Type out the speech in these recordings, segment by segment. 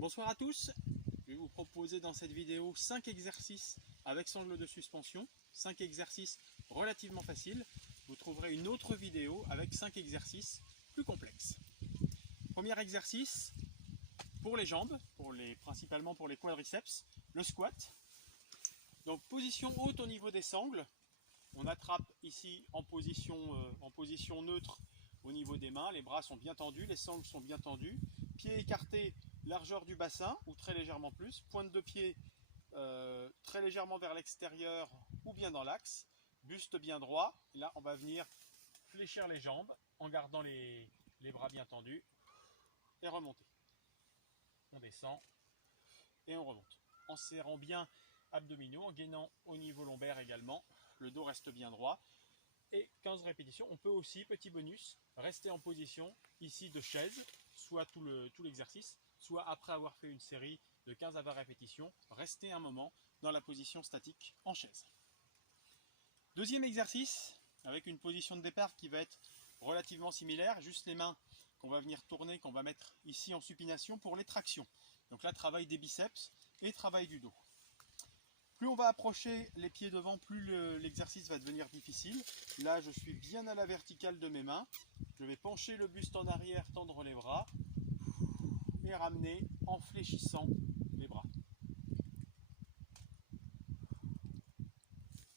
Bonsoir à tous, je vais vous proposer dans cette vidéo 5 exercices avec sangle de suspension, 5 exercices relativement faciles. Vous trouverez une autre vidéo avec 5 exercices plus complexes. Premier exercice pour les jambes, principalement pour les quadriceps, le squat. Donc position haute au niveau des sangles, on attrape ici en position neutre au niveau des mains, les bras sont bien tendus, les sangles sont bien tendues, pieds écartés, largeur du bassin ou très légèrement plus, pointe de pied très légèrement vers l'extérieur ou bien dans l'axe, buste bien droit. Et là on va venir fléchir les jambes en gardant les bras bien tendus et remonter. On descend et on remonte en serrant bien abdominaux, en gainant au niveau lombaire également, le dos reste bien droit. Et 15 répétitions. On peut aussi, petit bonus, rester en position ici de chaise, soit tout l'exercice, soit après avoir fait une série de 15 à 20 répétitions, rester un moment dans la position statique en chaise. Deuxième exercice, avec une position de départ qui va être relativement similaire, juste les mains qu'on va venir tourner, qu'on va mettre ici en supination pour les tractions. Donc là, travail des biceps et travail du dos. Plus on va approcher les pieds devant, plus l'exercice va devenir difficile. Là, je suis bien à la verticale de mes mains. Je vais pencher le buste en arrière, tendre les bras et ramener en fléchissant les bras.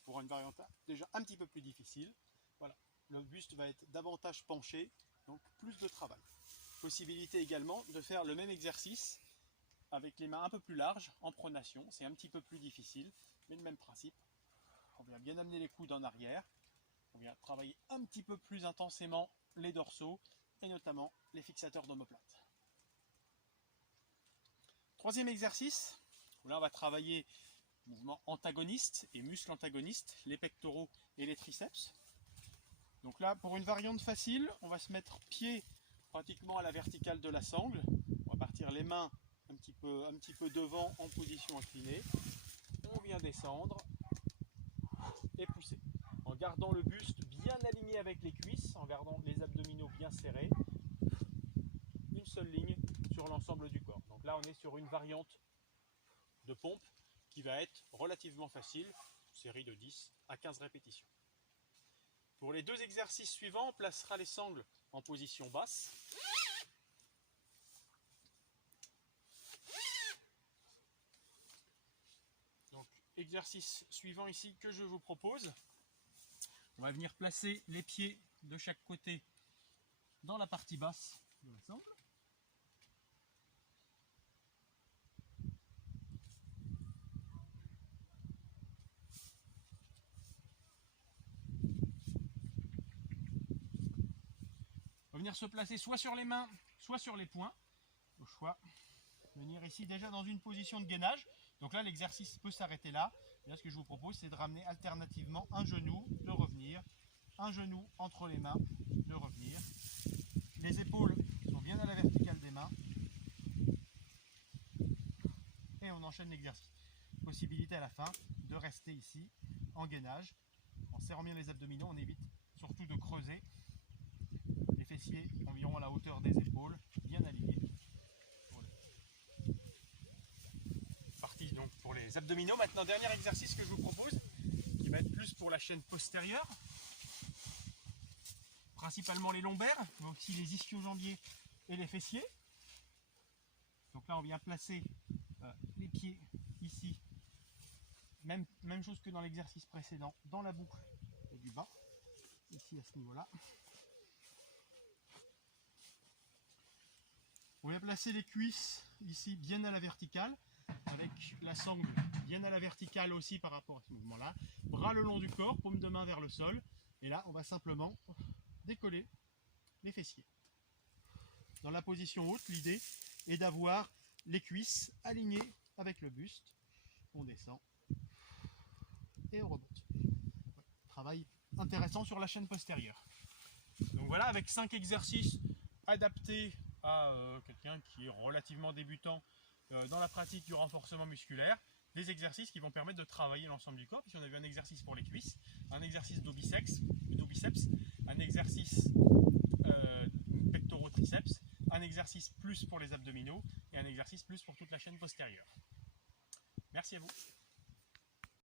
Pour une variante déjà un petit peu plus difficile. Voilà, le buste va être davantage penché, donc plus de travail. Possibilité également de faire le même exercice avec les mains un peu plus larges, en pronation. C'est un petit peu plus difficile, mais le même principe. On vient bien amener les coudes en arrière. On vient travailler un petit peu plus intensément les dorsaux et notamment les fixateurs d'omoplate. Troisième exercice, où là on va travailler mouvement antagoniste et muscles antagonistes, les pectoraux et les triceps. Donc là, pour une variante facile, on va se mettre pied pratiquement à la verticale de la sangle. On va partir les mains un petit peu devant en position inclinée. On vient descendre et pousser. En gardant le buste bien aligné avec les cuisses, en gardant les abdominaux bien serrés. Une seule ligne sur l'ensemble du corps. Donc là, on est sur une variante de pompe qui va être relativement facile, série de 10 à 15 répétitions. Pour les deux exercices suivants, on placera les sangles en position basse. Donc, exercice suivant ici que je vous propose. On va venir placer les pieds de chaque côté dans la partie basse de la sangle. On va venir se placer soit sur les mains, soit sur les poings. Au choix. Venir ici déjà dans une position de gainage. Donc là, l'exercice peut s'arrêter là. Et là, ce que je vous propose, c'est de ramener alternativement un genou, de revenir, un genou entre les mains, de revenir. Les épaules sont bien à la verticale des mains. Et on enchaîne l'exercice. Possibilité à la fin de rester ici en gainage. En serrant bien les abdominaux, on évite surtout de creuser. Les fessiers environ à la hauteur des épaules, bien alignés. Parti donc pour les abdominaux. Maintenant, dernier exercice que je vous propose, qui va être plus pour la chaîne postérieure, principalement les lombaires, mais aussi les ischio-jambiers et les fessiers. Donc là, on vient placer les pieds ici, même chose que dans l'exercice précédent, dans la boucle du bas, ici à ce niveau-là. On vient placer les cuisses ici bien à la verticale, avec la sangle bien à la verticale aussi par rapport à ce mouvement-là. Bras le long du corps, paume de main vers le sol. Et là, on va simplement décoller les fessiers. Dans la position haute, l'idée est d'avoir les cuisses alignées avec le buste. On descend et on remonte. Travail intéressant sur la chaîne postérieure. Donc voilà, avec 5 exercices adaptés à quelqu'un qui est relativement débutant dans la pratique du renforcement musculaire, des exercices qui vont permettre de travailler l'ensemble du corps. Puis on a vu un exercice pour les cuisses, un exercice dos biceps, un exercice pectoraux triceps, un exercice plus pour les abdominaux et un exercice exercice plus pour toute la chaîne postérieure. Merci à vous.